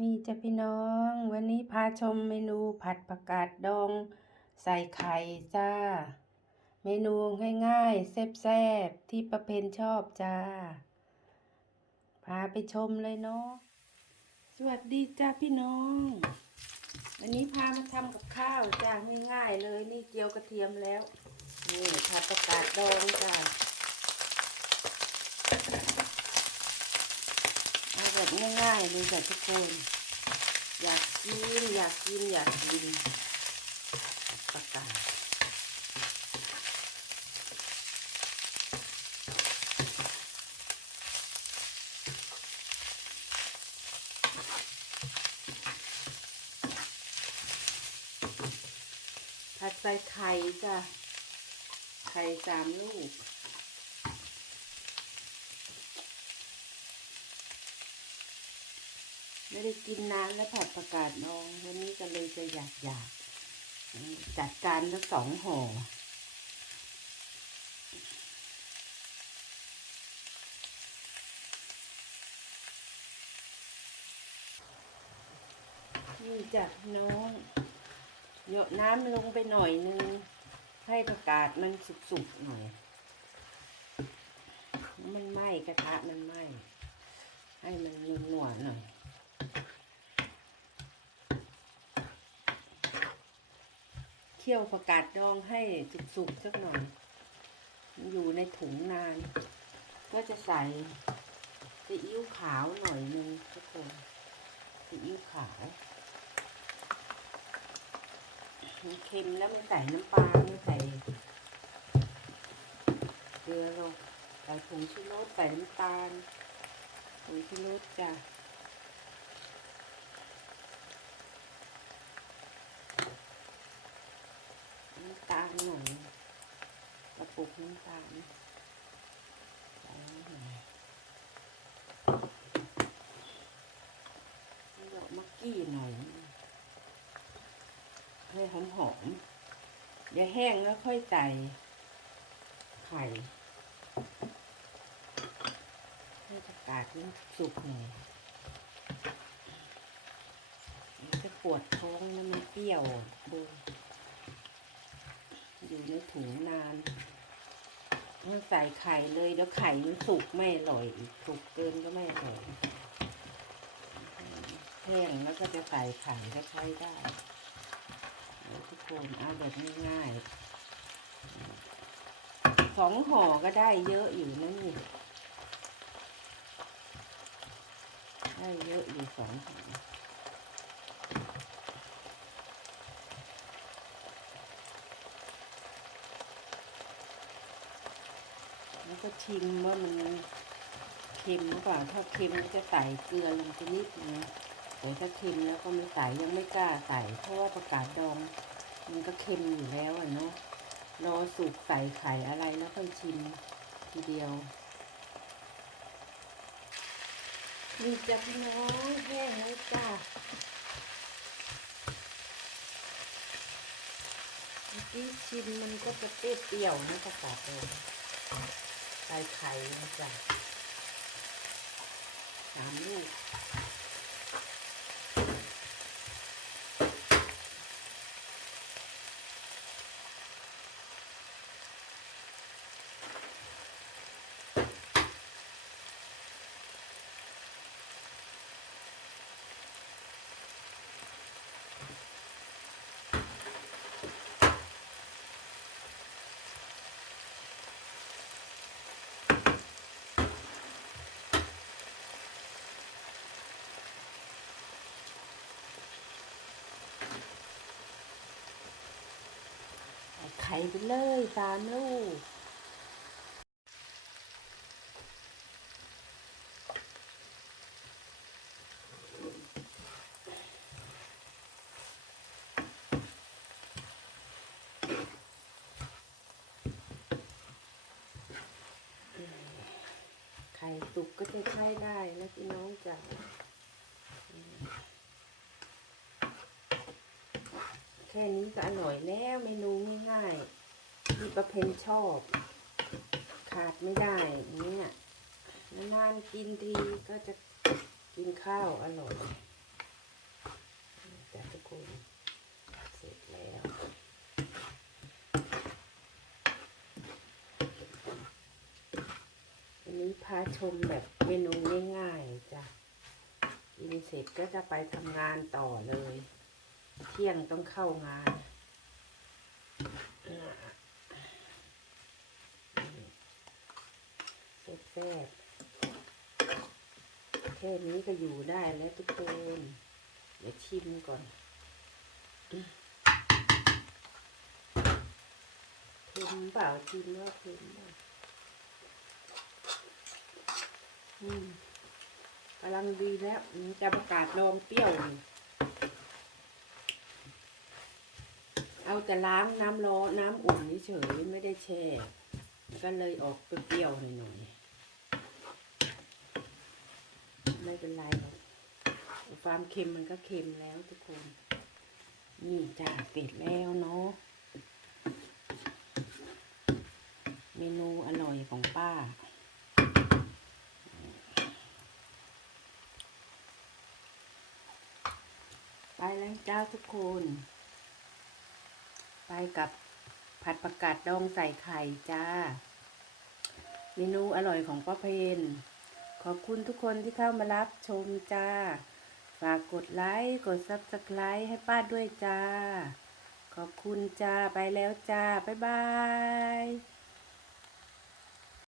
นี่จ้ะพี่น้อง วันนี้พาชมเมนูผัดผักกาดดอง ใส่ไข่จ้า เมนูง่ายๆแซ่บๆที่ประเพณชอบจ้า พาไปชมเลยเนาะสวัสดีจ้าพี่น้อง วันนี้พามาทำกับข้าวจ้าง่ายๆเลยนี่เจียวกระเทียมแล้ว นี่ผัดผักกาดดองจ้า เอาแบบ ง่ายๆเลยจ้ะทุกคน อยากกินอยากกินอยากกินประกาศผัดใส่ไข่จ้ะไข่สามลูก ไม่ได้กินนานแล้วผัดประกาศน้อง วันนี้ก็เลยจะอยากอยากจัดการทั้งสองห่อนี่จัดน้องเหยาะน้ำลงไปหน่อยนึง ให้ประกาศมันสุกๆหน่อย มันไหม้กระทะมันไหม้ให้มันหนัวๆหน่อย คี่ยวผักกาดดองให้สุกๆสักหน่อย อยู่ในถุงนาน ก็จะใส่ซีอิ๊วขาวหน่อยนึงทุกคนซีอิ๊วขาวมันเค็มแล้วไม่ใส่น้ำปลาไม่ใส่เกลือลงใส่ผงชูรสใส่น้ำตาลผงชูรสจ้ะ น้ำตาลหน่อยกระปุกน้ำตาลใส่หน่อยดอกมักกี้หน่อยให้หอมหอมๆเดี๋ยวแห้งแล้วค่อยใส่ไข่ให้ประกาศมันสุกหน่อยมันจะปวดท้องแล้วมันเปรี้ยวดู อยู่ในถุงนานมันใส่ไข่เลยเดี๋ยวไข่มันสุกไม่อร่อยอีกสุกเกินก็ไม่อร่อยแห้งแล้วก็จะใส่ไข่ก็ใช้ได้ทุกคนเอาแบบง่ายๆสองห่อก็ได้เยอะอยู่นั่นนี่ได้เยอะอยู่สองห่อ แล้วก็ชิมว่ามันเค็มหรือเปล่าถ้าเค็มก็จะใส่เกลือลงไปนิดนึงแต่ถ้าเค็มแล้วก็ไม่ใส่ยังไม่กล้าใส่เพราะว่าประกาศดองมันก็เค็มอยู่แล้วอะเนาะรอสุกใส่ไข่อะไรแล้วค่อยชิมทีเดียวนี่จะพี่น้องแห้งแล้วจ้าเมื่อกี้ชิมมันก็จะเปรี้ยวๆนะประกาศดอง ใส่ไข่นะจ๊ะสามลูกใส่ ไปเลยสามลูกไข่สุกก็จะใช้ได้นะพี่น้องจ๋าแค่นี้ก็อร่อยแล้วเมนูง่ายๆที่ประเพณชอบ ขาดไม่ได้อย่เนี่ยนานๆกินทีก็จะกินข้าวอร่อยแต่ทุกคนเสร็จแล้ววันนี้พาชมแบบเมนูง่ายๆจ้ะกินเสร็จก็จะไปทำงานต่อเลย เที่ยงต้องเข้างานแซ่บแค่นี้ก็อยู่ได้แล้วทุกคน เดี๋ยวชิมก่อนเค็มเปล่าชิมว่าเค็มเปล่าอืมกำลังดีแล้วจะประกาศลองเปรี้ยวนี่ เอาแต่ล้างน้ำร้อนน้ำอุ่นเฉยไม่ได้แช่ ก็เลยออกเปรี้ยวๆหน่อยๆไม่เป็นไรหรอกความเค็มมันก็เค็มแล้วทุกคน นี่จ้าเสร็จแล้วเนาะเมนูอร่อยของป้า ไปแล้วจ้าทุกคน ไปกับผัดผักกาดดองใส่ไข่จ้า เมนูอร่อยของป้าเพน ขอบคุณทุกคนที่เข้ามารับชมจ้า ฝากกดไลค์ กดซับสไคร b ์ให้ป้าด้วยจ้า ขอบคุณจ้า ไปแล้วจ้า บ๊ายบาย